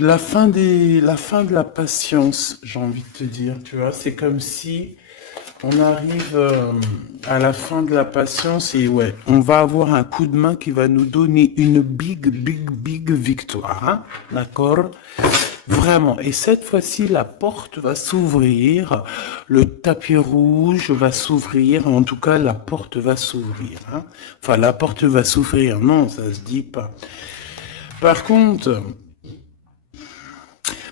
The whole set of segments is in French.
la fin de la patience, j'ai envie de te dire, tu vois, c'est comme si on arrive à la fin de la patience et ouais, on va avoir un coup de main qui va nous donner une big victoire, hein, d'accord? Vraiment. Et cette fois-ci, la porte va s'ouvrir, le tapis rouge va s'ouvrir, en tout cas, la porte va s'ouvrir, hein. Enfin, la porte va s'ouvrir, non, ça se dit pas. Par contre,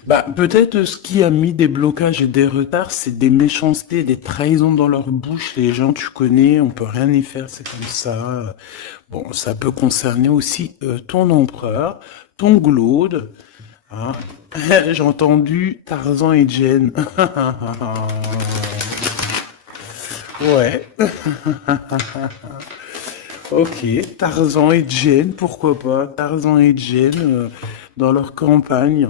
bah, peut-être ce qui a mis des blocages et des retards, c'est des méchancetés, des trahisons dans leur bouche. Les gens, tu connais, on peut rien y faire, c'est comme ça. Bon, ça peut concerner aussi ton empereur, ton glaude. Hein. J'ai entendu Tarzan et Jen. Ouais, ok. Tarzan et Jen, pourquoi pas? Tarzan et Jen dans leur campagne.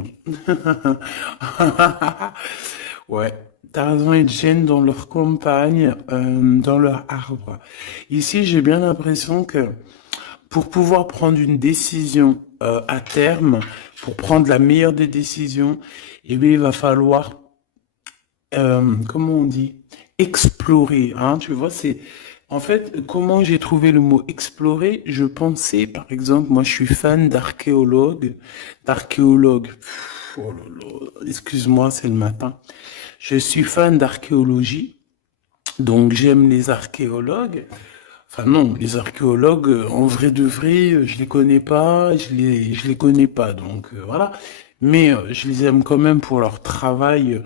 Ouais. Tarzan et Jane dans leur campagne, dans leur arbre. Ici, j'ai bien l'impression que pour pouvoir prendre une décision à terme, pour prendre la meilleure des décisions, eh bien, il va falloir, comment on dit, explorer. Hein, tu vois, c'est en fait comment j'ai trouvé le mot explorer. Je pensais, par exemple, moi, je suis fan d'archéologue. Oh là là, excuse-moi, c'est le matin. Je suis fan d'archéologie, donc j'aime les archéologues. Enfin non, les archéologues, en vrai de vrai, je les connais pas, je les connais pas, donc voilà. Mais je les aime quand même pour leur travail,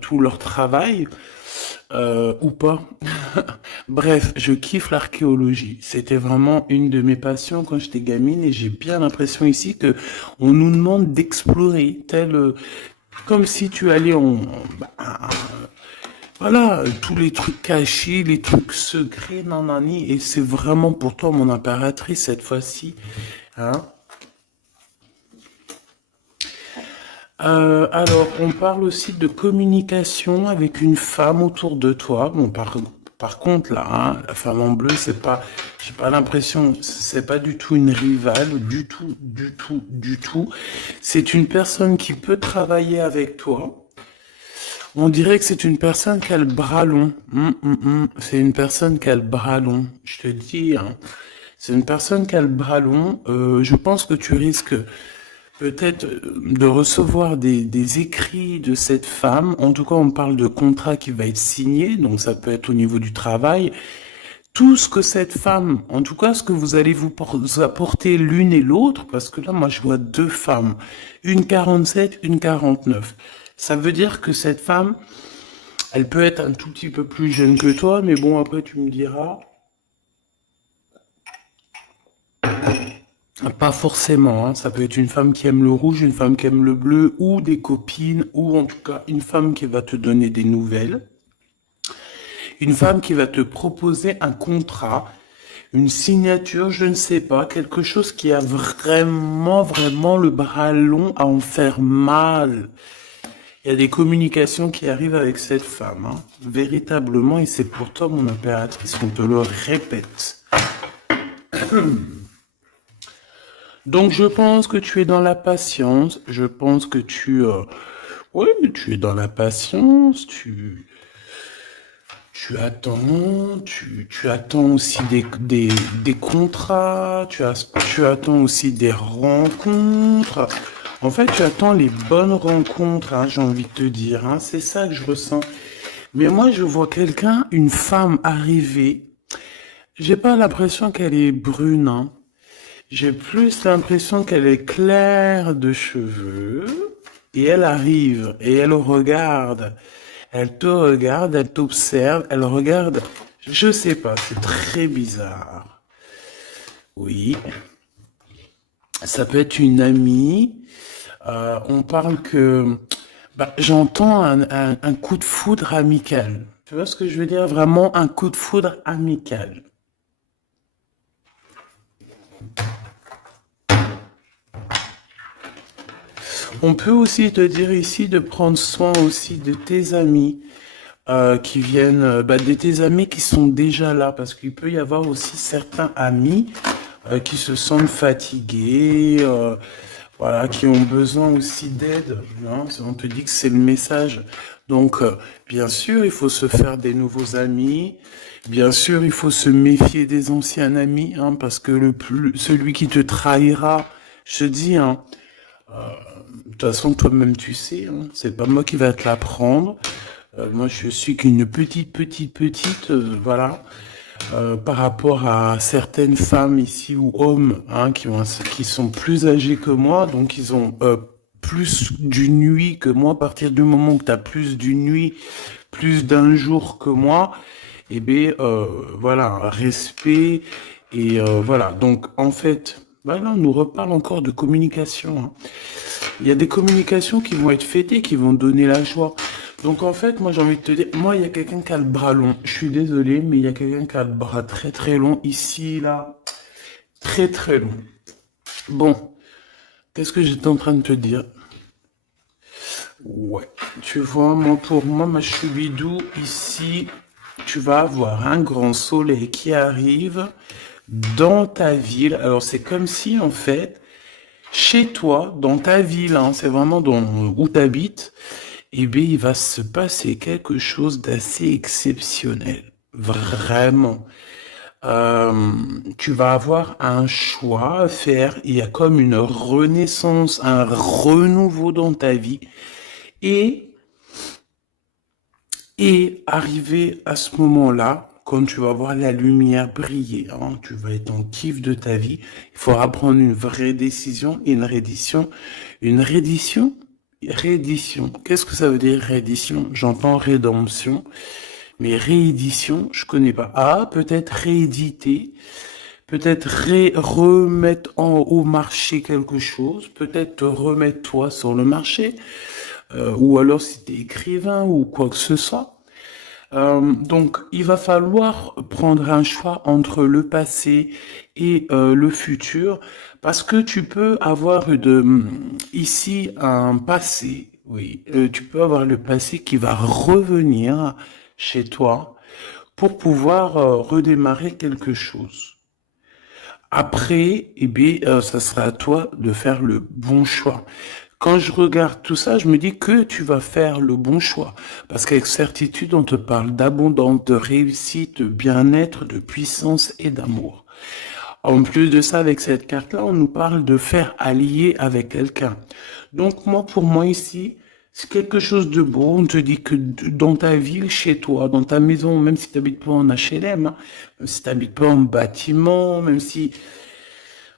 tout leur travail, ou pas. Bref, je kiffe l'archéologie. C'était vraiment une de mes passions quand j'étais gamine et j'ai bien l'impression ici que on nous demande d'explorer, tel, comme si tu allais bah, voilà, tous les trucs cachés, les trucs secrets, nanani, et c'est vraiment pour toi mon impératrice cette fois-ci, hein. Alors, on parle aussi de communication avec une femme autour de toi. Bon, par contre, là, hein, la femme en bleu, c'est pas, j'ai pas l'impression, c'est pas du tout une rivale, du tout. C'est une personne qui peut travailler avec toi. On dirait que c'est une personne qui a le bras long. C'est une personne qui a le bras long. Je te dis, hein. C'est une personne qui a le bras long. Je pense que tu risques peut-être de recevoir des écrits de cette femme. En tout cas, on parle de contrat qui va être signé, donc ça peut être au niveau du travail. Tout ce que cette femme, en tout cas, ce que vous allez vous apporter l'une et l'autre, parce que là, moi, je vois deux femmes, une 47, une 49. Ça veut dire que cette femme, elle peut être un tout petit peu plus jeune que toi, mais bon, après, tu me diras, pas forcément, hein. Ça peut être une femme qui aime le rouge, une femme qui aime le bleu, ou des copines, ou en tout cas une femme qui va te donner des nouvelles, une femme qui va te proposer un contrat, une signature, je ne sais pas, quelque chose qui a vraiment le bras long à en faire mal. Il y a des communications qui arrivent avec cette femme, hein, véritablement, et c'est pour toi, mon impératrice, on te le répète. Donc je pense que tu es dans la patience, je pense que ouais, tu es dans la patience, tu attends, tu attends aussi des contrats, tu attends aussi des rencontres. En fait, tu attends les bonnes rencontres, hein, j'ai envie de te dire, hein, c'est ça que je ressens. Mais moi, je vois quelqu'un, une femme arriver. J'ai pas l'impression qu'elle est brune, hein. J'ai plus l'impression qu'elle est claire de cheveux et elle arrive et elle regarde. Elle te regarde, elle t'observe, elle regarde. Je sais pas, c'est très bizarre. Oui, ça peut être une amie. On parle que bah, j'entends un coup de foudre amical. Tu vois ce que je veux dire? Vraiment un coup de foudre amical. On peut aussi te dire ici de prendre soin aussi de tes amis qui viennent, bah, de tes amis qui sont déjà là, parce qu'il peut y avoir aussi certains amis qui se sentent fatigués, voilà, qui ont besoin aussi d'aide, hein. On te dit que c'est le message. Donc, bien sûr, il faut se faire des nouveaux amis. Bien sûr, il faut se méfier des anciens amis, hein, parce que celui qui te trahira, je te dis, hein, de toute façon, toi-même, tu sais, hein, c'est pas moi qui va te l'apprendre. Moi, je suis qu'une petite, voilà, par rapport à certaines femmes ici ou hommes, hein, qui sont plus âgés que moi, donc ils ont plus d'une nuit que moi. À partir du moment où tu as plus d'une nuit, plus d'un jour que moi, eh bien, voilà, respect et voilà. Donc, en fait, voilà, on nous reparle encore de communication, hein. Il y a des communications qui vont être fêtées, qui vont donner la joie. Donc en fait, moi j'ai envie de te dire, moi il y a quelqu'un qui a le bras long. Je suis désolé, mais il y a quelqu'un qui a le bras très très long ici, là, très très long. Bon, qu'est-ce que j'étais en train de te dire? Ouais, tu vois, moi pour moi, ma choubidou, ici, tu vas avoir un grand soleil qui arrive dans ta ville. Alors c'est comme si en fait, chez toi, dans ta ville, hein, c'est vraiment où tu habites, eh bien, il va se passer quelque chose d'assez exceptionnel. Vraiment. Tu vas avoir un choix à faire. Il y a comme une renaissance, un renouveau dans ta vie. Et, et arrivé à ce moment-là, quand tu vas voir la lumière briller, hein, tu vas être en kiff de ta vie, il faudra prendre une vraie décision et une reddition. Une reddition? Réédition. Qu'est-ce que ça veut dire réédition? J'entends rédemption, mais réédition, je connais pas. Ah, peut-être rééditer, peut-être remettre au marché quelque chose, peut-être te remettre toi sur le marché, ou alors si t'es écrivain ou quoi que ce soit. Donc, il va falloir prendre un choix entre le passé et le futur, parce que tu peux avoir ici un passé, oui, tu peux avoir le passé qui va revenir chez toi pour pouvoir redémarrer quelque chose. Après, eh bien, ça sera à toi de faire le bon choix. Quand je regarde tout ça, je me dis que tu vas faire le bon choix. Parce qu'avec certitude, on te parle d'abondance, de réussite, de bien-être, de puissance et d'amour. En plus de ça, avec cette carte-là, on nous parle de faire allier avec quelqu'un. Donc moi, pour moi ici, c'est quelque chose de beau. On te dit que dans ta ville, chez toi, dans ta maison, même si tu n'habites pas en HLM, hein, même si tu n'habites pas en bâtiment, même si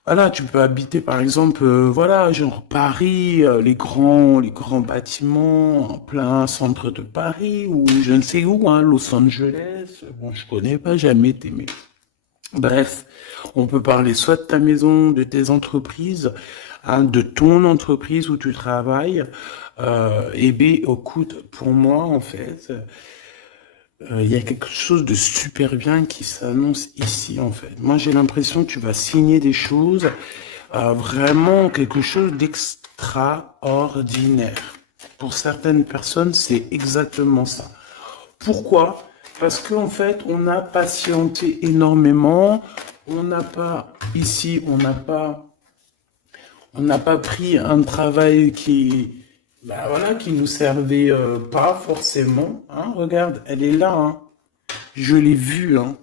voilà, tu peux habiter par exemple, voilà, genre Paris, les grands bâtiments en plein centre de Paris ou je ne sais où, hein, Los Angeles. Bon, je connais pas, jamais été, mais bref, on peut parler soit de ta maison, de tes entreprises, hein, de ton entreprise où tu travailles. Et bien, écoute, pour moi, en fait, il y a quelque chose de super bien qui s'annonce ici, en fait. Moi, j'ai l'impression que tu vas signer des choses, vraiment quelque chose d'extraordinaire. Pour certaines personnes, c'est exactement ça. Pourquoi? Parce qu'en fait, on a patienté énormément. On n'a pas, ici, on n'a pas pris un travail bah voilà, qui nous servait pas forcément, hein. Regarde, elle est là, hein. Je l'ai vue, hein.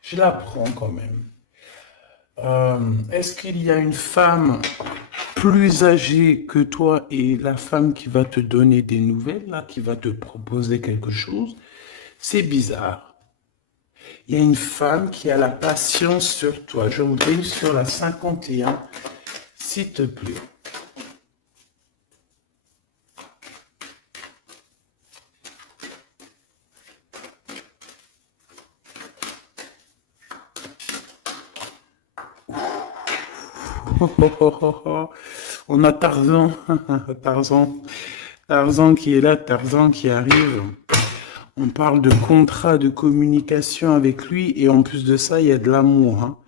Je la prends quand même. Est-ce qu'il y a une femme plus âgée que toi et la femme qui va te donner des nouvelles, là, qui va te proposer quelque chose? C'est bizarre. Il y a une femme qui a la patience sur toi. Je voudrais sur la 51, s'il te plaît. On a Tarzan, Tarzan, Tarzan qui est là, Tarzan qui arrive. On parle de contrat de communication avec lui et en plus de ça, il y a de l'amour, hein.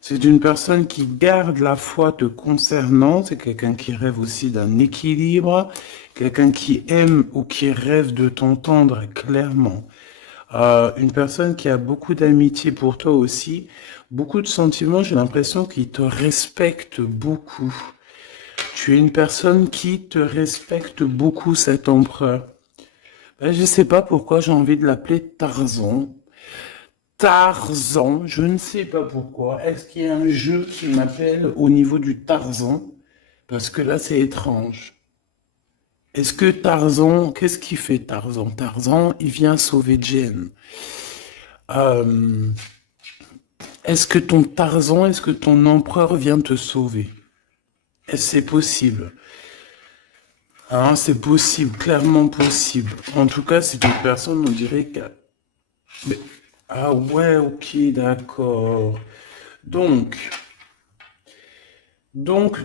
C'est une personne qui garde la foi te concernant, c'est quelqu'un qui rêve aussi d'un équilibre, quelqu'un qui aime ou qui rêve de t'entendre clairement. Une personne qui a beaucoup d'amitié pour toi aussi, beaucoup de sentiments, j'ai l'impression qu'il te respecte beaucoup. Tu es une personne qui te respecte beaucoup, cet empereur. Ben, je sais pas pourquoi j'ai envie de l'appeler Tarzan. Tarzan, je ne sais pas pourquoi. Est-ce qu'il y a un jeu qui m'appelle au niveau du Tarzan? Parce que là, c'est étrange. Est-ce que Tarzan, qu'est-ce qu'il fait Tarzan? Tarzan, il vient sauver Jen. Euh, est-ce que ton empereur vient te sauver? Est-ce que c'est possible? Hein, c'est possible, clairement possible. En tout cas, c'est une personne, on dirait que... Mais- Ah ouais, ok, d'accord. Donc, donc,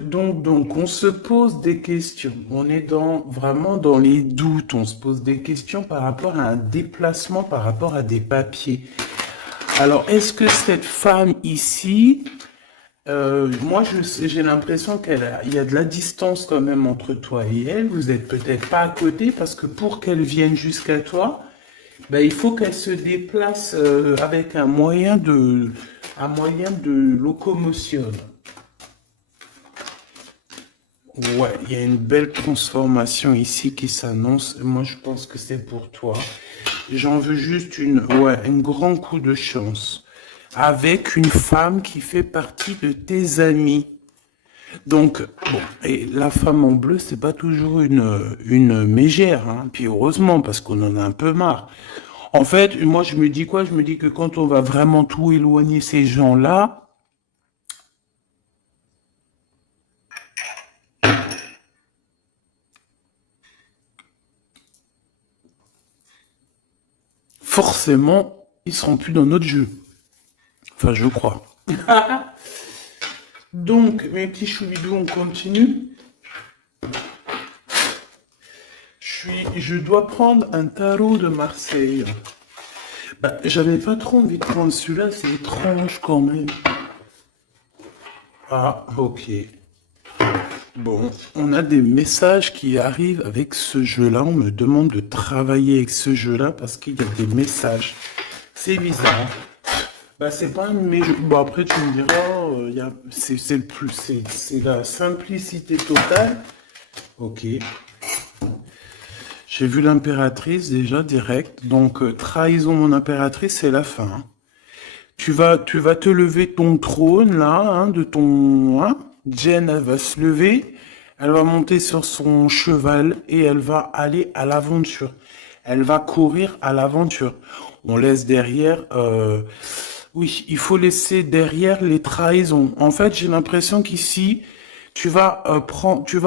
on se pose des questions. On est vraiment dans les doutes. On se pose des questions par rapport à un déplacement, par rapport à des papiers. Alors, est-ce que cette femme ici, moi, j'ai l'impression il y a de la distance quand même entre toi et elle. Vous êtes peut-être pas à côté parce que pour qu'elle vienne jusqu'à toi, ben, il faut qu'elle se déplace avec un moyen de locomotion. Ouais, il y a une belle transformation ici qui s'annonce. Moi, je pense que c'est pour toi. J'en veux juste un grand coup de chance. Avec une femme qui fait partie de tes amis. Donc, bon, et la femme en bleu, c'est pas toujours une mégère, hein. Puis heureusement, parce qu'on en a un peu marre. En fait, moi, je me dis quoi? Je me dis que quand on va vraiment tout éloigner ces gens-là, forcément, ils seront plus dans notre jeu. Enfin, je crois. Donc, mes petits choubidous, on continue. Je dois prendre un tarot de Marseille. Bah, j'avais pas trop envie de prendre celui-là, c'est étrange quand même. Ah, ok. Bon, on a des messages qui arrivent avec ce jeu-là. On me demande de travailler avec ce jeu-là parce qu'il y a des messages. C'est bizarre. Bah, c'est pas un de mes jeux. Bon, après, tu me diras, c'est le plus, c'est la simplicité totale. Ok. J'ai vu l'impératrice déjà direct. Donc, trahison mon impératrice, c'est la fin, hein. Tu vas te lever ton trône là, hein, de ton, hein. Jen, elle va se lever, elle va monter sur son cheval et elle va aller à l'aventure. Elle va courir à l'aventure. On laisse derrière, oui, il faut laisser derrière les trahisons. En fait, j'ai l'impression qu'ici, tu vas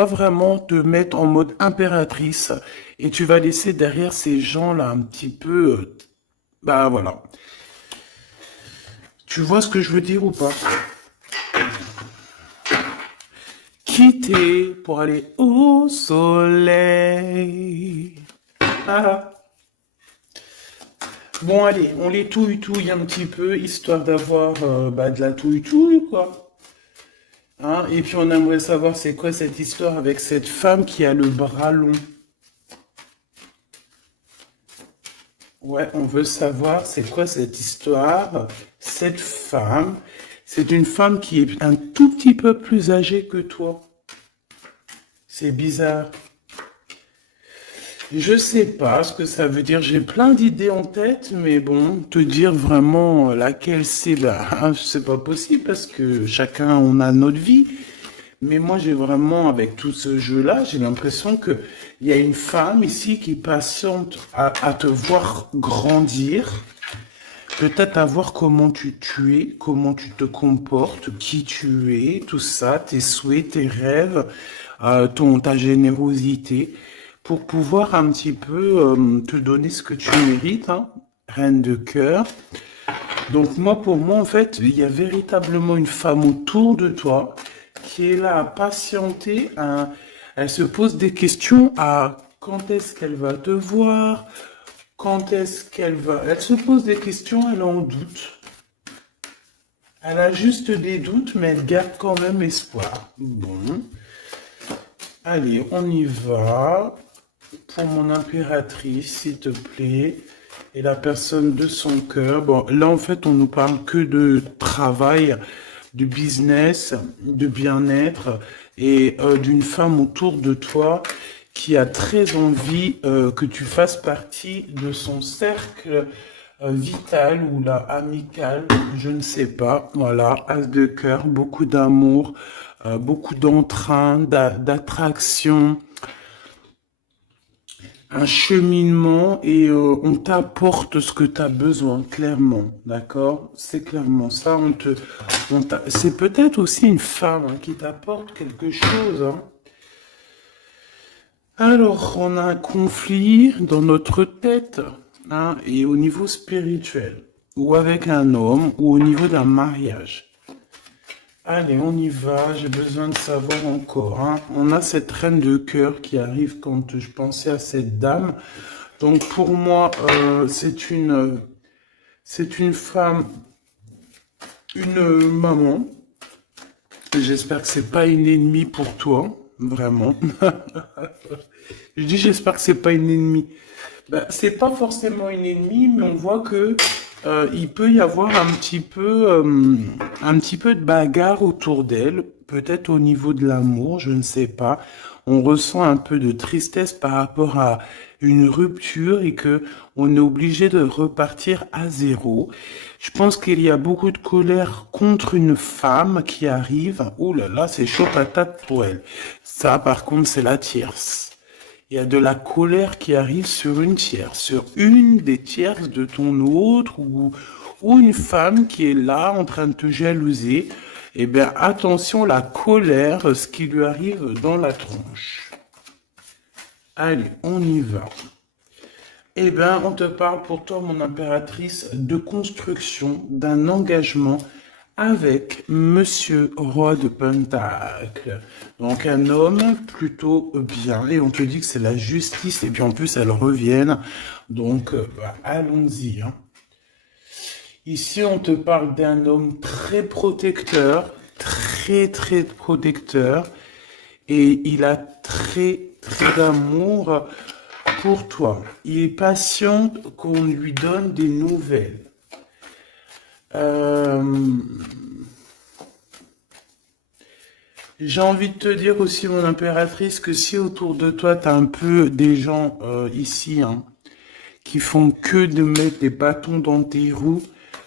vraiment te mettre en mode impératrice et tu vas laisser derrière ces gens-là un petit peu, bah voilà. Tu vois ce que je veux dire ou pas? Quitter pour aller au soleil. Ah. Bon, allez, on les touille-touille un petit peu, histoire d'avoir de la touille-touille, quoi. Hein, et puis on aimerait savoir c'est quoi cette histoire avec cette femme qui a le bras long. Ouais, on veut savoir c'est quoi cette histoire. Cette femme, c'est une femme qui est un tout petit peu plus âgée que toi. C'est bizarre. Je sais pas ce que ça veut dire. J'ai plein d'idées en tête, mais bon, te dire vraiment laquelle c'est, bah, c'est pas possible parce que chacun on a notre vie. Mais moi, j'ai vraiment, avec tout ce jeu-là, j'ai l'impression que il y a une femme ici qui patiente à te voir grandir, peut-être à voir comment tu es, comment tu te comportes, qui tu es, tout ça, tes souhaits, tes rêves, ta générosité, pour pouvoir un petit peu te donner ce que tu mérites, hein, reine de cœur. Donc moi, pour moi, en fait, il y a véritablement une femme autour de toi qui est là à patienter. Elle se pose des questions à quand est-ce qu'elle va te voir, quand est-ce qu'elle va... Elle se pose des questions, elle en doute. Elle a juste des doutes, mais elle garde quand même espoir. Bon. Allez, on y va. Pour mon impératrice, s'il te plaît. Et la personne de son cœur. Bon, là, en fait, on nous parle que de travail, de business, de bien-être. et d'une femme autour de toi qui a très envie que tu fasses partie de son cercle vital ou là amical, je ne sais pas. Voilà, as de cœur, beaucoup d'amour, beaucoup d'entrain, d'attraction, un cheminement et on t'apporte ce que tu as besoin, clairement, d'accord? C'est clairement ça. C'est peut-être aussi une femme hein, qui t'apporte quelque chose. Hein. Alors, on a un conflit dans notre tête hein, et au niveau spirituel, ou avec un homme, ou au niveau d'un mariage. Allez, on y va, j'ai besoin de savoir encore. Hein. On a cette reine de cœur qui arrive quand je pensais à cette dame. Donc pour moi, c'est une femme, une maman. J'espère que c'est pas une ennemie pour toi, vraiment. Je dis j'espère que c'est pas une ennemie. Ben, c'est pas forcément une ennemie, mais on voit que il peut y avoir un petit peu de bagarre autour d'elle, peut-être au niveau de l'amour, je ne sais pas. On ressent un peu de tristesse par rapport à une rupture et que on est obligé de repartir à zéro. Je pense qu'il y a beaucoup de colère contre une femme qui arrive. Oh là là, c'est chaud patate pour elle. Ça, par contre, c'est la tierce. Il y a de la colère qui arrive sur une tierce, sur une des tierces de ton autre ou une femme qui est là en train de te jalouser. Eh bien, attention, la colère, ce qui lui arrive dans la tronche. Allez, on y va. Eh bien, on te parle pour toi, mon impératrice, de construction, d'un engagement avec Monsieur Roi de Pentacle. Donc un homme plutôt bien. Et on te dit que c'est la justice. Et puis en plus, elles reviennent. Donc allons-y. Hein. Ici, on te parle d'un homme très protecteur. Très protecteur. Et il a très d'amour pour toi. Il est patient qu'on lui donne des nouvelles. J'ai envie de te dire aussi, mon impératrice, que si autour de toi, tu as un peu des gens ici hein, qui font que de mettre des bâtons dans tes roues,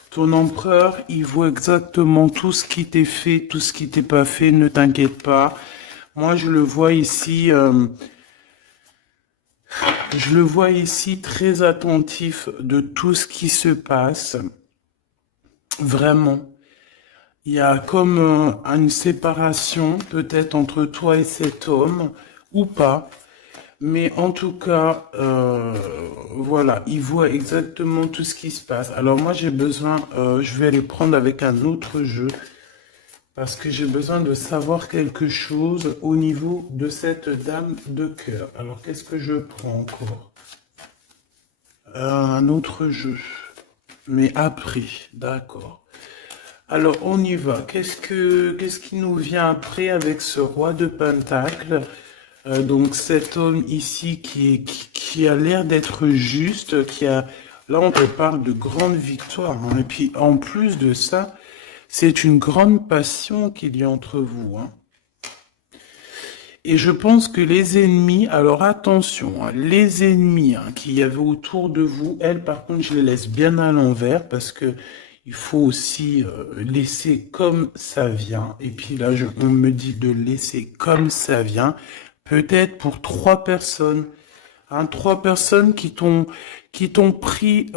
ton empereur, il voit exactement tout ce qui t'est fait, tout ce qui t'est pas fait, ne t'inquiète pas. Moi, je le vois ici très attentif de tout ce qui se passe. Vraiment. Il y a comme une séparation peut-être entre toi et cet homme, ou pas. Mais en tout cas, voilà, il voit exactement tout ce qui se passe. Alors moi, j'ai besoin, je vais aller prendre avec un autre jeu, parce que j'ai besoin de savoir quelque chose au niveau de cette dame de cœur. Alors, qu'est-ce que je prends encore? Un autre jeu. Mais après, d'accord. Alors, on y va. Qu'est-ce qui nous vient après avec ce roi de Pentacle? Donc, cet homme ici qui a l'air d'être juste, là, on te parle de grande victoire. Hein. Et puis, en plus de ça, c'est une grande passion qu'il y a entre vous. Hein. Et je pense que les ennemis, alors attention, hein, les ennemis hein, qu'il y avait autour de vous, elles par contre je les laisse bien à l'envers parce que il faut aussi laisser comme ça vient. Et puis là, on me dit de laisser comme ça vient, peut-être pour 3 personnes. Hein, 3 personnes qui t'ont pris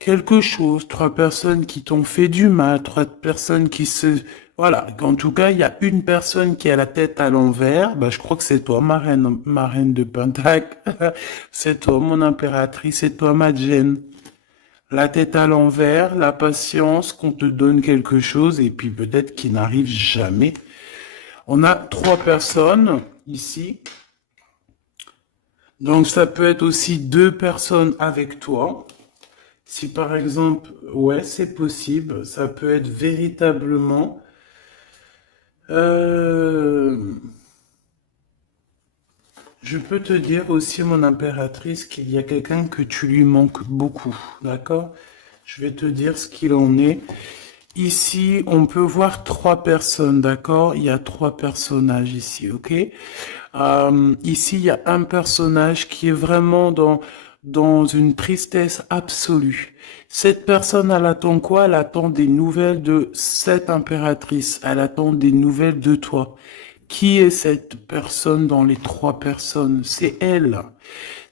quelque chose, 3 personnes qui t'ont fait du mal, 3 personnes qui se voilà. En tout cas, il y a une personne qui a la tête à l'envers. Bah, je crois que c'est toi, ma reine de Pentacle. C'est toi, mon impératrice. C'est toi, ma Gêne. La tête à l'envers, la patience, qu'on te donne quelque chose et puis peut-être qu'il n'arrive jamais. On a 3 personnes ici. Donc, ça peut être aussi 2 personnes avec toi. Si par exemple, ouais, c'est possible, ça peut être véritablement... je peux te dire aussi, mon impératrice, qu'il y a quelqu'un que tu lui manques beaucoup, d'accord? Je vais te dire ce qu'il en est. Ici, on peut voir 3 personnes, d'accord? Il y a 3 personnages ici, ok? Ici, il y a un personnage qui est vraiment dans une tristesse absolue. Cette personne, elle attend quoi? Elle attend des nouvelles de cette impératrice. Elle attend des nouvelles de toi. Qui est cette personne dans les 3 personnes? C'est elle.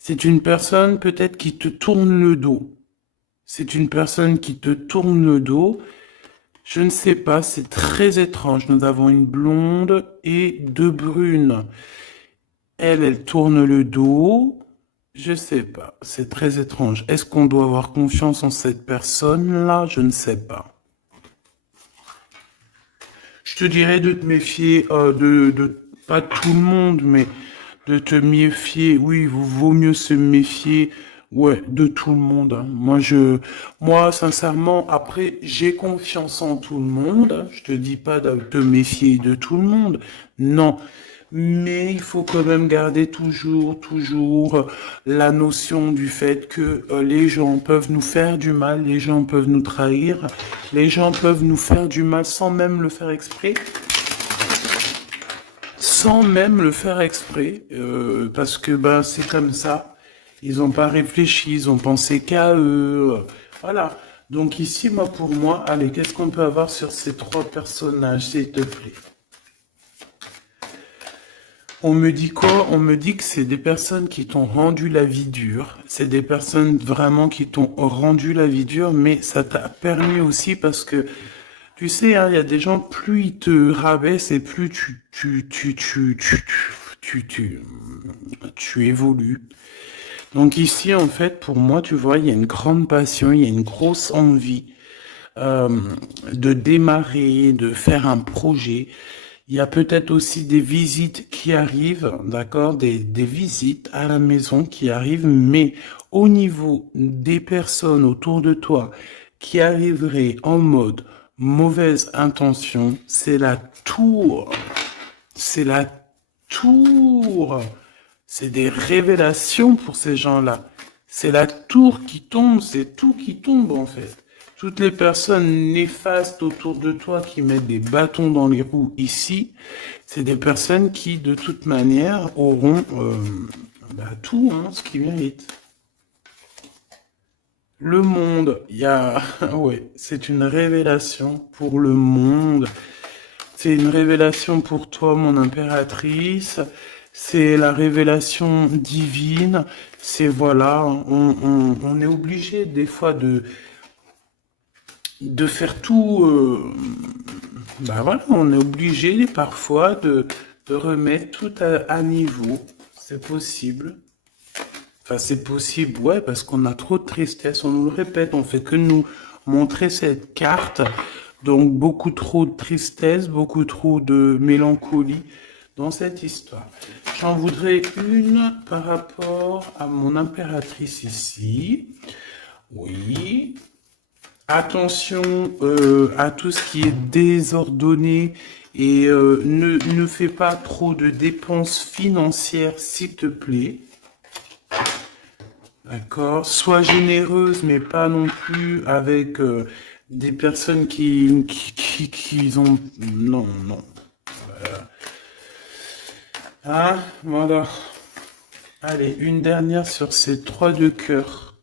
C'est une personne peut-être qui te tourne le dos. C'est une personne qui te tourne le dos. Je ne sais pas, c'est très étrange. Nous avons une blonde et 2 brunes. Elle tourne le dos. Je sais pas, c'est très étrange. Est-ce qu'on doit avoir confiance en cette personne-là? Je ne sais pas. Je te dirais de te méfier pas tout le monde, mais de te méfier. Oui, vaut mieux se méfier, ouais, de tout le monde, hein. Moi, sincèrement, après, j'ai confiance en tout le monde, hein. Je te dis pas de te méfier de tout le monde. Non. Mais il faut quand même garder toujours la notion du fait que les gens peuvent nous faire du mal, les gens peuvent nous trahir, les gens peuvent nous faire du mal sans même le faire exprès, parce que ben c'est comme ça. Ils n'ont pas réfléchi, ils ont pensé qu'à eux. Voilà. Donc ici, pour moi, allez, qu'est-ce qu'on peut avoir sur ces 3 personnages, s'il te plaît? On me dit quoi? On me dit que c'est des personnes qui t'ont rendu la vie dure. C'est des personnes vraiment qui t'ont rendu la vie dure, mais ça t'a permis aussi parce que, tu sais, hein, il y a des gens, plus ils te rabaissent et plus tu évolues. Donc ici, en fait, pour moi, tu vois, il y a une grande passion, il y a une grosse envie euh, de démarrer, de faire un projet. Il y a peut-être aussi des visites qui arrivent, d'accord, des visites à la maison qui arrivent, mais au niveau des personnes autour de toi qui arriveraient en mode mauvaise intention, c'est la tour. C'est la tour. C'est des révélations pour ces gens-là. C'est la tour qui tombe, c'est tout qui tombe en fait. Toutes les personnes néfastes autour de toi qui mettent des bâtons dans les roues ici, c'est des personnes qui de toute manière auront tout, hein, ce qu'ils méritent. Le monde, il y a... ouais, c'est une révélation pour le monde. C'est une révélation pour toi, mon impératrice. C'est la révélation divine. C'est voilà, on est obligé des fois de faire tout. Bah voilà, on est obligé parfois de remettre tout à niveau. C'est possible. Enfin, c'est possible, ouais, parce qu'on a trop de tristesse. On nous le répète, on fait que nous montrer cette carte. Donc, beaucoup trop de tristesse, beaucoup trop de mélancolie dans cette histoire. J'en voudrais une par rapport à mon impératrice ici. Oui. Attention à tout ce qui est désordonné et ne fais pas trop de dépenses financières, s'il te plaît. D'accord. Sois généreuse, mais pas non plus avec des personnes qui ont... Non, non. Ah, voilà. Allez, une dernière sur ces 3 de cœur.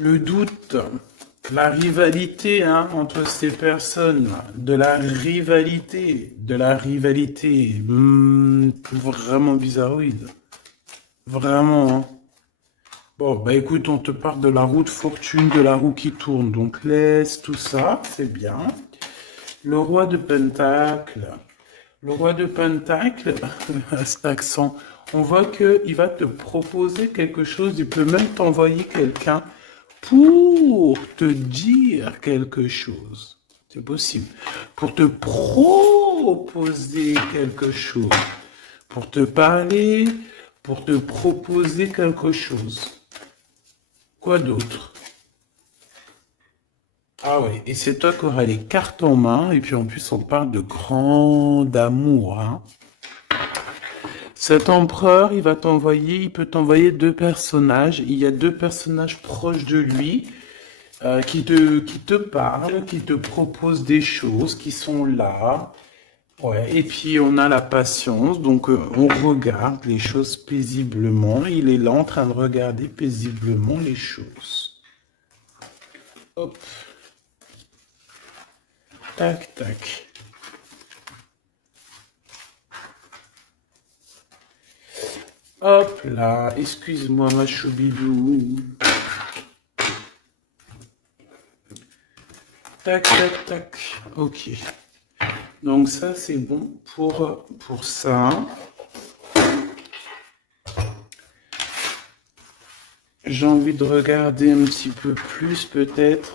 Le doute, la rivalité hein, entre ces personnes, de la rivalité, vraiment bizarroïde. Vraiment, hein. Bon, bah écoute, on te parle de la roue de fortune, de la roue qui tourne. Donc laisse tout ça, c'est bien. Le roi de Pentacle. Le roi de Pentacle, à cet accent, on voit qu'il va te proposer quelque chose. Il peut même t'envoyer quelqu'un pour te dire quelque chose. C'est possible. Pour te proposer quelque chose. Pour te parler, pour te proposer quelque chose. Quoi d'autre? Ah ouais, et c'est toi qui auras les cartes en main, et puis en plus on parle de grand amour, hein. Cet empereur, il peut t'envoyer 2 personnages. Il y a 2 personnages proches de lui. qui te parlent, qui te proposent des choses, qui sont là. Ouais, et puis on a la patience, donc on regarde les choses paisiblement. Il est là en train de regarder paisiblement les choses. Hop, tac, tac. Hop là, excuse-moi ma choubidou. Tac, tac, tac. Ok. Donc ça, c'est bon pour ça. J'ai envie de regarder un petit peu plus peut-être.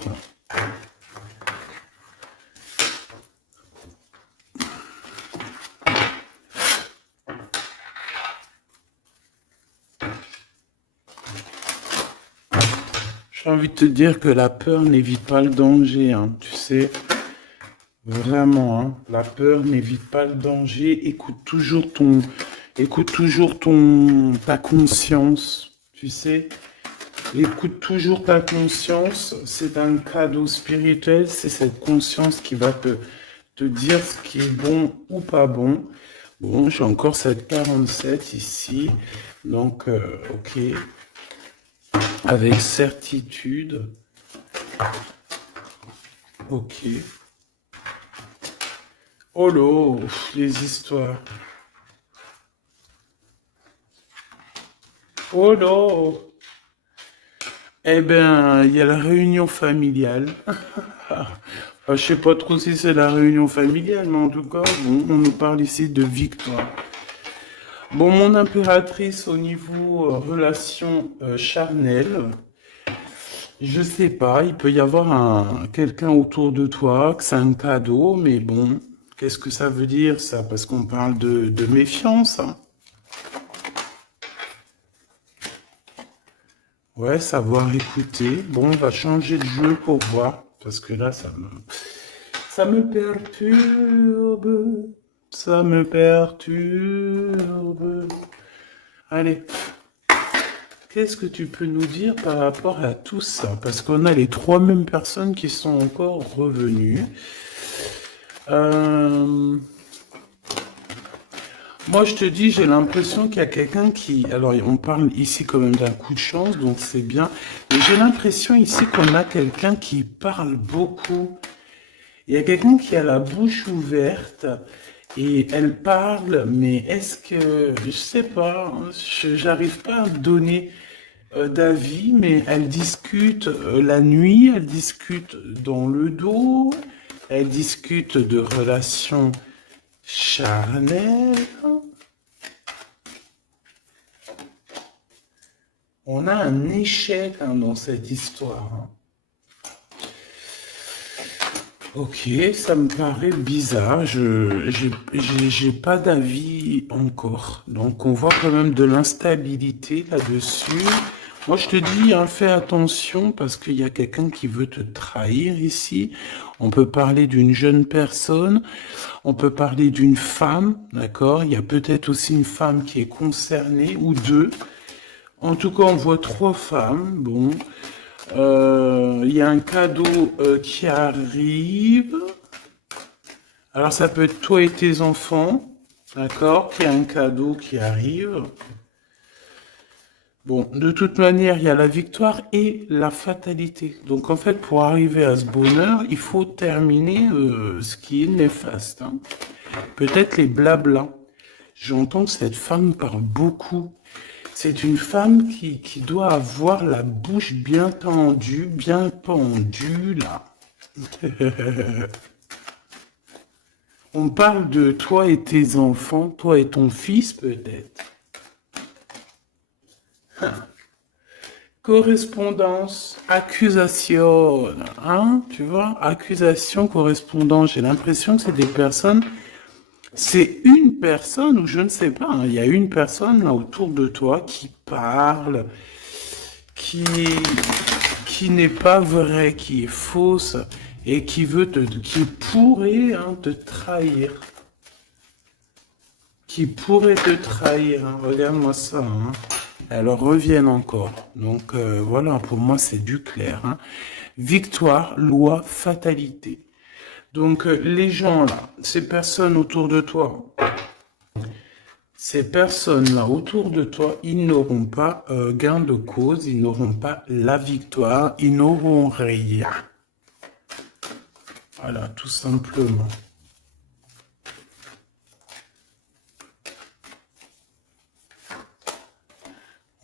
J'ai envie de te dire que la peur n'évite pas le danger, hein, tu sais. Vraiment, hein, la peur n'évite pas le danger. Écoute toujours ta conscience, tu sais. Écoute toujours ta conscience. C'est un cadeau spirituel. C'est cette conscience qui va te dire ce qui est bon ou pas bon. Bon, j'ai encore cette 47 ici. Donc, ok. Avec certitude. Ok. Oh là, les histoires. Oh là. Eh ben, il y a la réunion familiale. Je sais pas trop si c'est la réunion familiale, mais en tout cas, bon, on nous parle ici de victoire. Bon, mon impératrice au niveau relation charnelle, je sais pas, il peut y avoir quelqu'un autour de toi, que c'est un cadeau, mais bon, qu'est-ce que ça veut dire ça? Parce qu'on parle de méfiance, hein. Ouais, savoir écouter. Bon, on va changer de jeu pour voir, parce que là, ça me perturbe, ça me perturbe. Allez. Qu'est-ce que tu peux nous dire par rapport à tout ça? Parce qu'on a les trois mêmes personnes qui sont encore revenues. Moi, je te dis, j'ai l'impression qu'il y a quelqu'un qui... Alors, on parle ici quand même d'un coup de chance, donc c'est bien. Mais j'ai l'impression ici qu'on a quelqu'un qui parle beaucoup. Il y a quelqu'un qui a la bouche ouverte et elle parle, mais est-ce que... Je sais pas, hein, j'arrive pas à donner d'avis, mais elle discute la nuit, elle discute dans le dos, elle discute de relations charnelles. On a un échec hein, dans cette histoire. Hein. Ok, ça me paraît bizarre. J'ai pas d'avis encore. Donc, on voit quand même de l'instabilité là-dessus. Moi, je te dis, hein, fais attention parce qu'il y a quelqu'un qui veut te trahir ici. On peut parler d'une jeune personne. On peut parler d'une femme, d'accord? Il y a peut-être aussi une femme qui est concernée ou deux. En tout cas, on voit trois femmes. Bon. Il y a un cadeau qui arrive. Alors, ça peut être toi et tes enfants. D'accord? Il y a un cadeau qui arrive. Bon, de toute manière, il y a la victoire et la fatalité. Donc, en fait, pour arriver à ce bonheur, il faut terminer ce qui est néfaste. Hein. Peut-être les blablas. J'entends que cette femme parle beaucoup. C'est une femme qui doit avoir la bouche bien tendue, bien pendue, là. On parle de toi et tes enfants, toi et ton fils, peut-être. Correspondance, accusation, hein, tu vois, accusation, correspondance. J'ai l'impression que c'est des personnes, c'est une personne, ou je ne sais pas, hein, il y a une personne là autour de toi qui parle, qui n'est pas vraie, qui est fausse, et qui qui pourrait hein, te trahir. Qui pourrait te trahir, hein. Regarde-moi ça, hein. Alors reviennent encore. Donc voilà, pour moi c'est du clair. Hein. victoire, loi, fatalité. Donc, les gens là, ces personnes autour de toi, ils n'auront pas gain de cause, ils n'auront pas la victoire, ils n'auront rien. Voilà, tout simplement.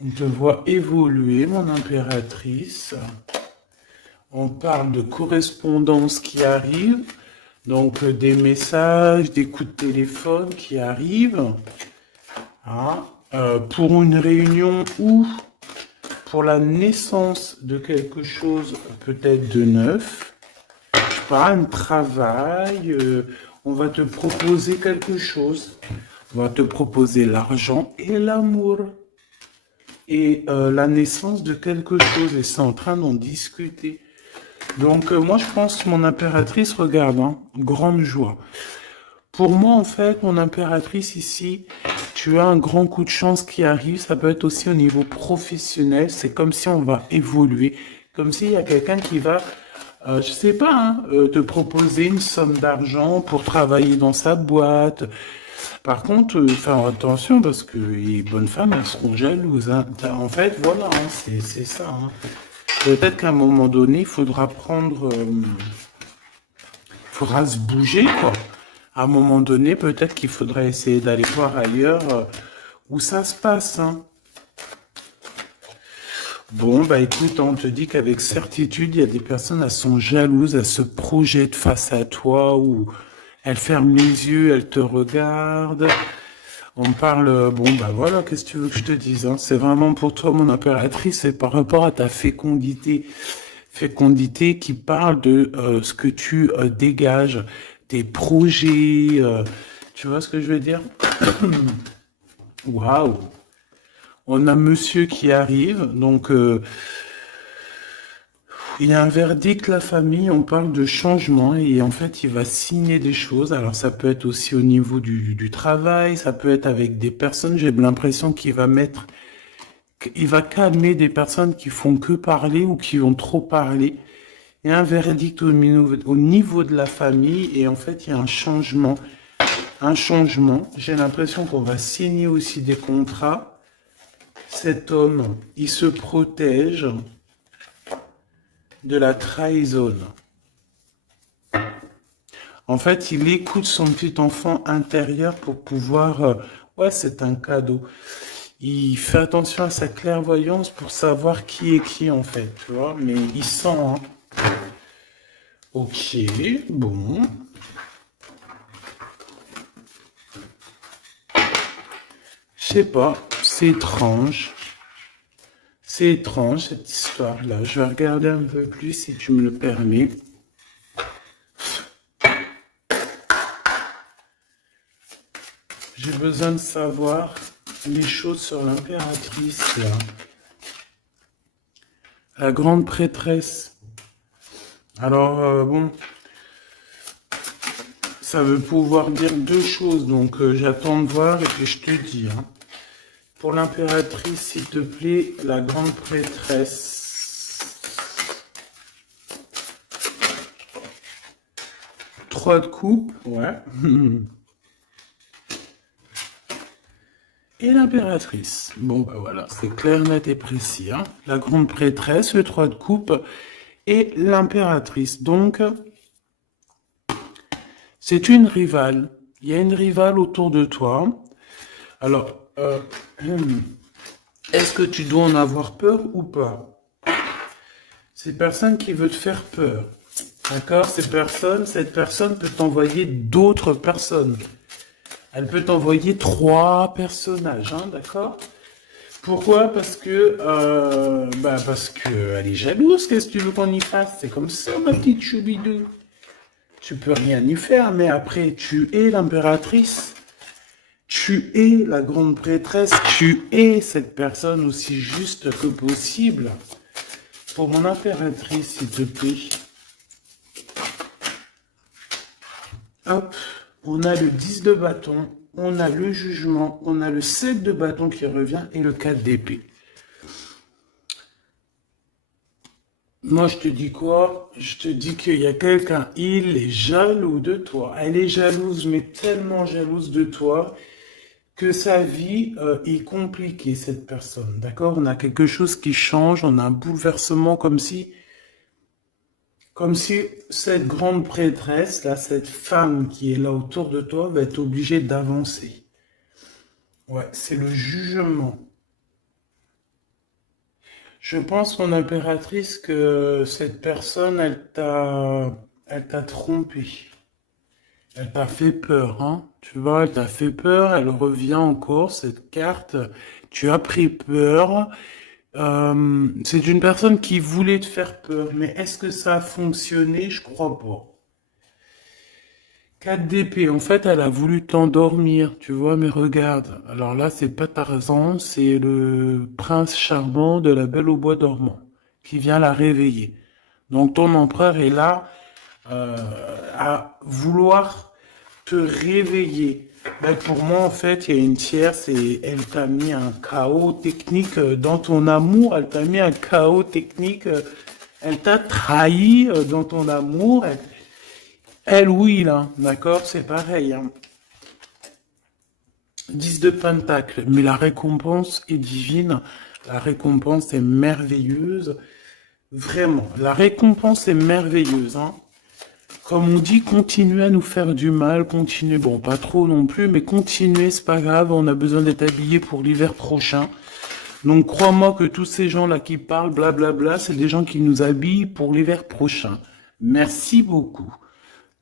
On te voit évoluer, mon impératrice. On parle de correspondance qui arrive, donc des messages, des coups de téléphone qui arrivent. Hein, pour une réunion ou pour la naissance de quelque chose peut-être de neuf. Pas un travail, on va te proposer quelque chose. On va te proposer l'argent et l'amour. Et la naissance de quelque chose. Et c'est en train d'en discuter. Donc moi je pense, mon impératrice, regarde, hein, grande joie. Pour moi en fait, mon impératrice ici, tu as un grand coup de chance qui arrive. Ça peut être aussi au niveau professionnel. C'est comme si on va évoluer. Comme s'il y a quelqu'un qui va... je sais pas, hein, te proposer une somme d'argent pour travailler dans sa boîte. Par contre, faire attention parce que les bonnes femmes, elles seront jalouses. Hein. En fait, voilà, hein, c'est ça. Hein. Peut-être qu'à un moment donné, il faudra faudra se bouger, quoi. À un moment donné, peut-être qu'il faudra essayer d'aller voir ailleurs où ça se passe. Hein. Bon, bah écoute, on te dit qu'avec certitude, il y a des personnes, elles sont jalouses, elles se projettent face à toi, ou elles ferment les yeux, elles te regardent. On parle, bon, bah voilà, qu'est-ce que tu veux que je te dise, hein? C'est vraiment pour toi, mon impératrice, c'est par rapport à ta fécondité. Fécondité qui parle de ce que tu dégages, tes projets, tu vois ce que je veux dire? Waouh! On a monsieur qui arrive, donc il y a un verdict, la famille, on parle de changement et en fait il va signer des choses. Alors ça peut être aussi au niveau du travail, ça peut être avec des personnes, j'ai l'impression qu'il va calmer des personnes qui font que parler ou qui ont trop parlé. Il y a un verdict au niveau de la famille et en fait il y a un changement. J'ai l'impression qu'on va signer aussi des contrats. Cet homme, il se protège de la trahison. En fait, il écoute son petit enfant intérieur pour pouvoir... ouais, c'est un cadeau. Il fait attention à sa clairvoyance pour savoir qui est qui, en fait, tu vois. Mais il sent, hein. Ok, bon. Je sais pas, c'est étrange. C'est étrange, cette histoire-là. Je vais regarder un peu plus, si tu me le permets. J'ai besoin de savoir les choses sur l'impératrice, là. La grande prêtresse. Alors, bon, ça veut pouvoir dire deux choses, donc j'attends de voir et puis je te dis. Hein. Pour l'impératrice, s'il te plaît, la grande prêtresse. 3 de coupe, ouais. Et l'impératrice. Bon, bah voilà, c'est clair, net et précis. Hein. La grande prêtresse, le 3 de coupe et l'impératrice. Donc, c'est une rivale. Il y a une rivale autour de toi. Alors, est-ce que tu dois en avoir peur ou pas? Ces personnes qui veulent te faire peur. D'accord? Cette personne peut t'envoyer d'autres personnes. Elle peut t'envoyer 3 personnages, hein, d'accord? Pourquoi? Parce que elle est jalouse. Qu'est-ce que tu veux qu'on y fasse? C'est comme ça, ma petite choubidou. Tu peux rien y faire, mais après, tu es l'impératrice. Tu es la grande prêtresse. Tu es cette personne aussi juste que possible. Pour mon impératrice, s'il te plaît. Hop. On a le 10 de bâton, on a le jugement, on a le 7 de bâton qui revient et le 4 d'épée. Moi, je te dis quoi? Je te dis qu'il y a quelqu'un, il est jaloux de toi. Elle est jalouse, mais tellement jalouse de toi que sa vie est compliquée, cette personne. D'accord? On a quelque chose qui change, on a un bouleversement comme si cette grande prêtresse, là, cette femme qui est là autour de toi, va être obligée d'avancer. Ouais, c'est le jugement. Je pense, mon impératrice, que cette personne, elle t'a trompé. Elle t'a fait peur, hein. Tu vois, elle t'a fait peur, elle revient encore, cette carte. Tu as pris peur. C'est une personne qui voulait te faire peur, mais est-ce que ça a fonctionné? Je crois pas. 4 d'épée, en fait, elle a voulu t'endormir, tu vois, mais regarde. Alors là, c'est pas Tarzan, c'est le prince charmant de la Belle au bois dormant qui vient la réveiller. Donc ton empereur est là euh, à vouloir te réveiller. Ben, pour moi, en fait, il y a une tierce et elle t'a mis un chaos technique dans ton amour. Elle t'a mis un chaos technique. Elle t'a trahi dans ton amour. Elle, oui, là, d'accord, c'est pareil. Hein. 10 de Pentacle, mais la récompense est divine. La récompense est merveilleuse. Vraiment, la récompense est merveilleuse. Hein. Comme on dit, continuez à nous faire du mal, continuez, bon, pas trop non plus, mais continuez, c'est pas grave, on a besoin d'être habillés pour l'hiver prochain. Donc crois-moi que tous ces gens-là qui parlent, blablabla, c'est des gens qui nous habillent pour l'hiver prochain. Merci beaucoup.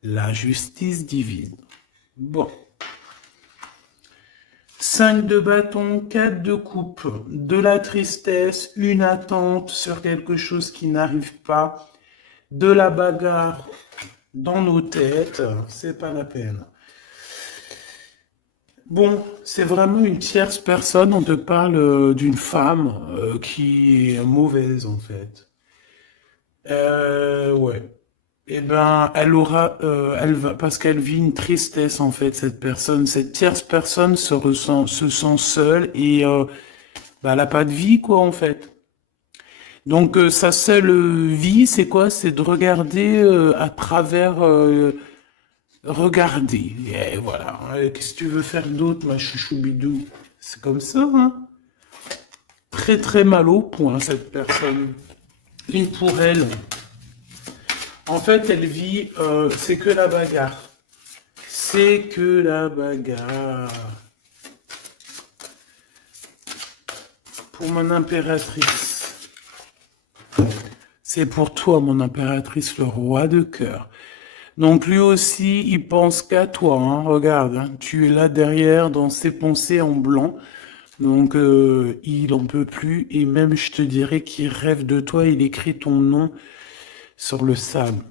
La justice divine. Bon. 5 de bâton, 4 de coupe, de la tristesse, une attente sur quelque chose qui n'arrive pas, de la bagarre dans nos têtes, c'est pas la peine. Bon, c'est vraiment une tierce personne, on te parle d'une femme qui est mauvaise en fait. Ouais. Eh ben, elle va, parce qu'elle vit une tristesse en fait, cette personne, cette tierce personne se sent seule et bah, elle a pas de vie quoi en fait. Donc sa seule vie, c'est quoi? C'est de regarder à travers, regarder. Et voilà. Qu'est-ce que tu veux faire d'autre, ma chouchou bidou? C'est comme ça, hein? Très très mal au point cette personne. Une pour elle. En fait, elle vit, c'est que la bagarre. C'est que la bagarre. Pour mon impératrice. C'est pour toi, mon impératrice, le roi de cœur. Donc lui aussi, il pense qu'à toi. Hein. Regarde, hein, tu es là derrière dans ses pensées en blanc. Donc il en peut plus. Et même, je te dirais qu'il rêve de toi. Il écrit ton nom sur le sable.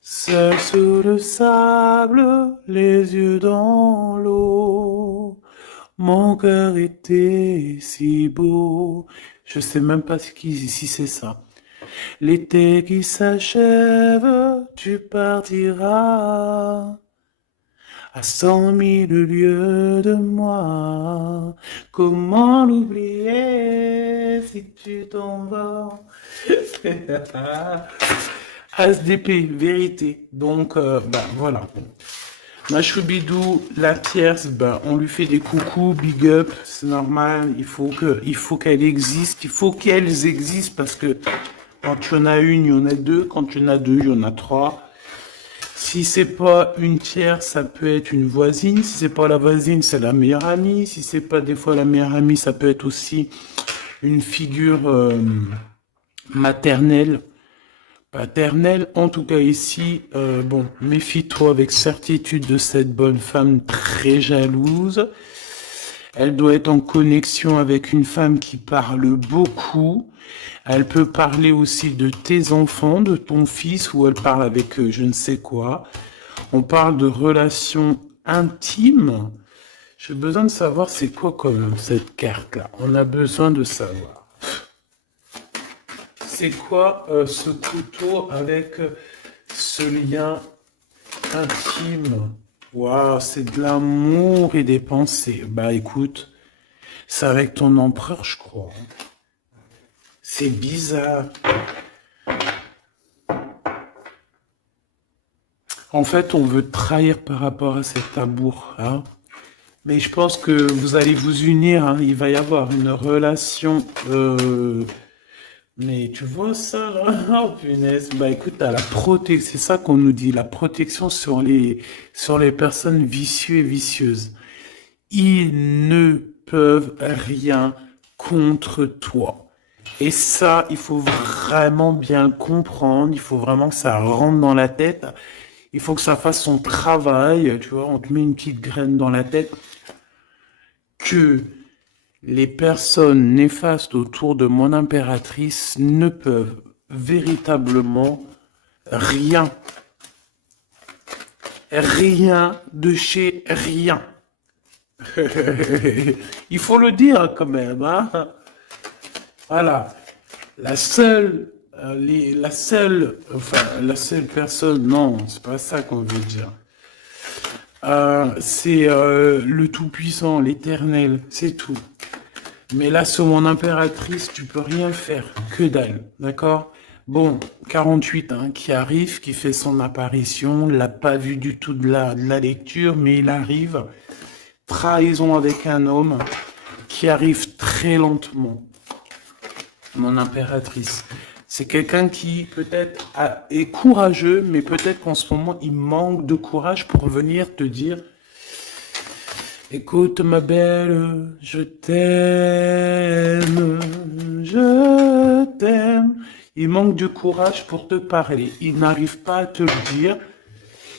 Seul sur le sable, les yeux dans l'eau. Mon cœur était si beau. Je sais même pas si c'est ça. L'été qui s'achève, tu partiras à 100 000 lieues de moi. Comment l'oublier si tu t'en vas? As d'épée, vérité. Donc, bah voilà. Ma choubidou, la tierce, ben, on lui fait des coucous, big up, c'est normal, il faut qu'elle existe, il faut qu'elles existent parce que quand tu en as une, il y en a deux, quand tu en as deux, il y en a trois. Si c'est pas une tierce, ça peut être une voisine, si c'est pas la voisine, c'est la meilleure amie, si c'est pas des fois la meilleure amie, ça peut être aussi une figure maternelle. Paternelle, en tout cas ici, bon, méfie-toi avec certitude de cette bonne femme très jalouse. Elle doit être en connexion avec une femme qui parle beaucoup. Elle peut parler aussi de tes enfants, de ton fils, ou elle parle avec je ne sais quoi. On parle de relations intimes. J'ai besoin de savoir c'est quoi quand même cette carte-là. On a besoin de savoir. C'est quoi ce couteau avec ce lien intime? Waouh, c'est de l'amour et des pensées. Bah écoute, c'est avec ton empereur, je crois. C'est bizarre. En fait, on veut te trahir par rapport à cet amour, hein. Mais je pense que vous allez vous unir, hein. Il va y avoir une relation. Mais tu vois ça là? Oh punaise. Bah écoute, t'as la protection. C'est ça qu'on nous dit, la protection sur les personnes vicieuses et vicieuses. Ils ne peuvent rien contre toi. Et ça, il faut vraiment bien le comprendre. Il faut vraiment que ça rentre dans la tête. Il faut que ça fasse son travail. Tu vois, on te met une petite graine dans la tête que les personnes néfastes autour de mon impératrice ne peuvent véritablement rien. Rien de chez rien. Il faut le dire quand même, hein. Voilà. La seule personne, non, c'est pas ça qu'on veut dire. C'est le Tout-Puissant, l'Éternel, c'est tout. Mais là, sur mon impératrice, tu peux rien faire, que dalle, d'accord? Bon, 48, hein, qui arrive, qui fait son apparition, l'a pas vu du tout de la lecture, mais il arrive. Trahison avec un homme qui arrive très lentement. Mon impératrice. C'est quelqu'un qui peut-être est courageux, mais peut-être qu'en ce moment, il manque de courage pour venir te dire écoute ma belle, je t'aime, je t'aime. Il manque de courage pour te parler. Il n'arrive pas à te le dire.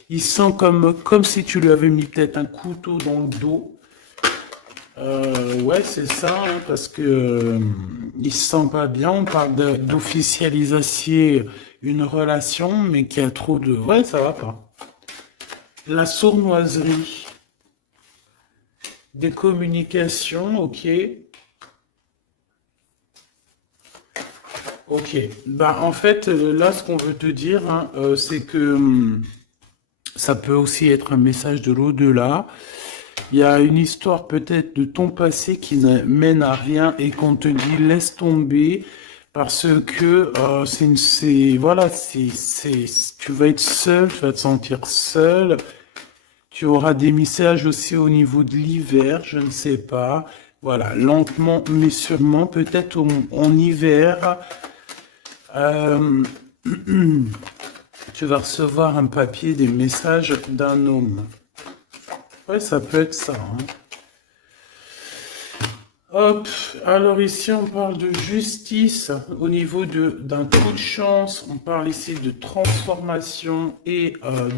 Il sent comme si tu lui avais mis peut-être un couteau dans le dos. Ouais, c'est ça, hein, parce que il se sent pas bien. On parle d'officialiser une relation, mais qui a trop de... Ouais, ça va pas. La sournoiserie. Des communications, ok. Ok. Bah, en fait, là, ce qu'on veut te dire, hein, c'est que ça peut aussi être un message de l'au-delà. Il y a une histoire peut-être de ton passé qui ne mène à rien et qu'on te dit laisse tomber parce que voilà, tu vas être seul, tu vas te sentir seul. Tu auras des messages aussi au niveau de l'hiver, je ne sais pas. Voilà, lentement mais sûrement, peut-être en hiver, euh, tu vas recevoir un papier, des messages d'un homme. Ouais, ça peut être ça, hein. Hop, alors ici on parle de justice au niveau d'un coup de chance, on parle ici de transformation et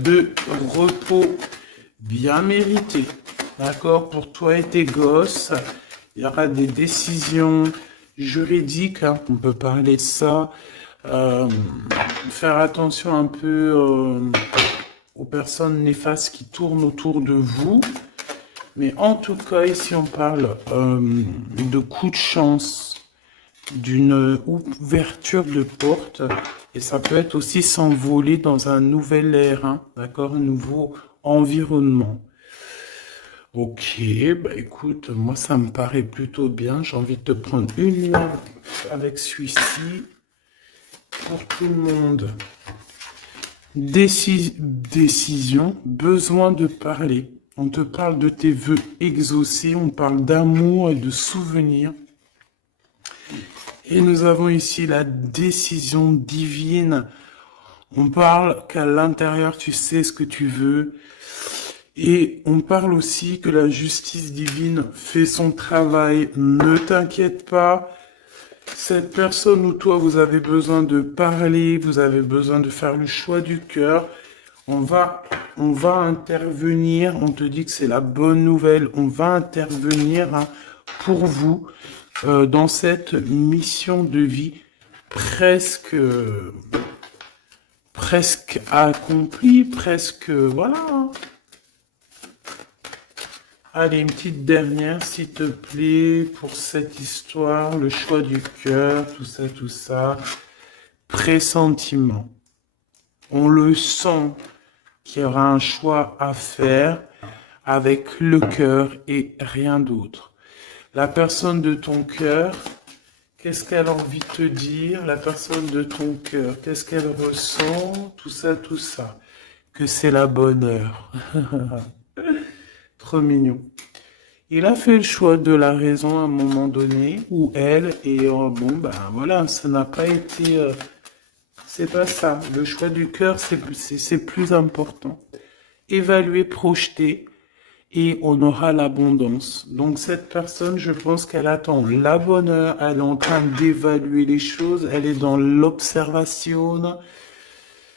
de repos bien mérité, d'accord, pour toi et tes gosses. Il y aura des décisions juridiques, hein, on peut parler de ça. Faire attention un peu aux personnes néfastes qui tournent autour de vous. Mais en tout cas, ici, on parle de coup de chance, d'une ouverture de porte. Et ça peut être aussi s'envoler dans un nouvel air, hein, d'accord, un nouveau environnement. Ok, bah écoute, moi, ça me paraît plutôt bien. J'ai envie de te prendre une lampe avec celui-ci pour tout le monde. Décision, besoin de parler. On te parle de tes vœux exaucés, on parle d'amour et de souvenirs. Et nous avons ici la décision divine. On parle qu'à l'intérieur, tu sais ce que tu veux. Et on parle aussi que la justice divine fait son travail. Ne t'inquiète pas. Cette personne ou toi, vous avez besoin de parler, vous avez besoin de faire le choix du cœur. On va intervenir, on te dit que c'est la bonne nouvelle, on va intervenir, hein, pour vous dans cette mission de vie presque accomplie, presque, voilà, hein. Allez, une petite dernière, s'il te plaît, pour cette histoire, le choix du cœur, tout ça, tout ça. Pressentiment. On le sent qu'il y aura un choix à faire avec le cœur et rien d'autre. La personne de ton cœur Qu'est-ce qu'elle a envie de te dire, la personne de ton cœur? Qu'est-ce qu'elle ressent? Tout ça, tout ça. Que c'est la bonne heure. Trop mignon. Il a fait le choix de la raison à un moment donné, ou elle, et bon, ben voilà, ça n'a pas été... c'est pas ça. Le choix du cœur, c'est plus important. Évaluer, projeter, et on aura l'abondance. Donc cette personne, je pense qu'elle attend la bonne heure, elle est en train d'évaluer les choses, elle est dans l'observation,